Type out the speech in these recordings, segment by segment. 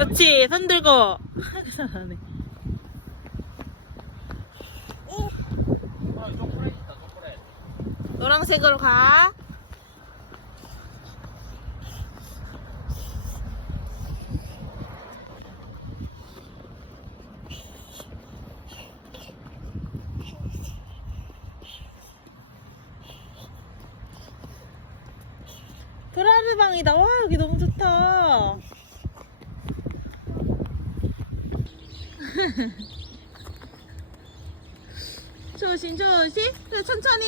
그렇지 손 들고. 잘하네. 초콜릿. 노란색으로 가. 도라르방이다. 와 여기 너무 좋다 조심 조심. 그래 천천히.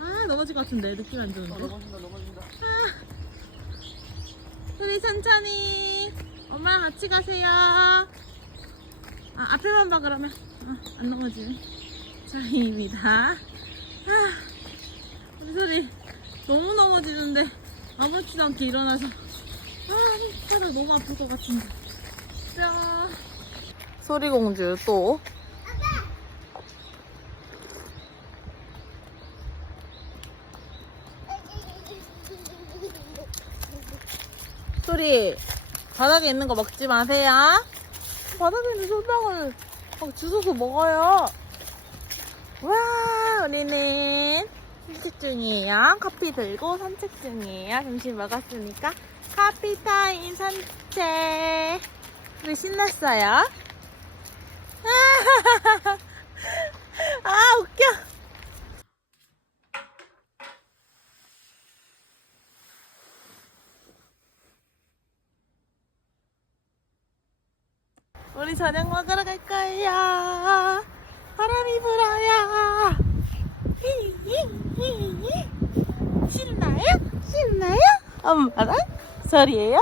아 넘어질 것 같은데. 느낌 안 좋은데? 넘어진다, 넘어진다. 우리 천천히. 엄마랑 같이 가세요. 아 앞에만 봐 그러면. 아, 안 넘어지네. 자입니다. 아. 우리 소리 너무 넘어지는데 아무렇지도 않게 일어나서. 아 바닥 너무 아플 것 같은데. 뿅 소리공주 또 소리 바닥에 있는 거 먹지 마세요. 바닥에 있는 소방을 막 주워서 먹어요. 와, 우리는 산책 중이에요. 커피 들고 산책 중이에요. 점심 먹었으니까 커피 타임 산책. 우리 신났어요. 우리 저녁 먹으러 갈 거예요. 바람이 불어요. 신나요? 신나요? 엄마랑 소리예요?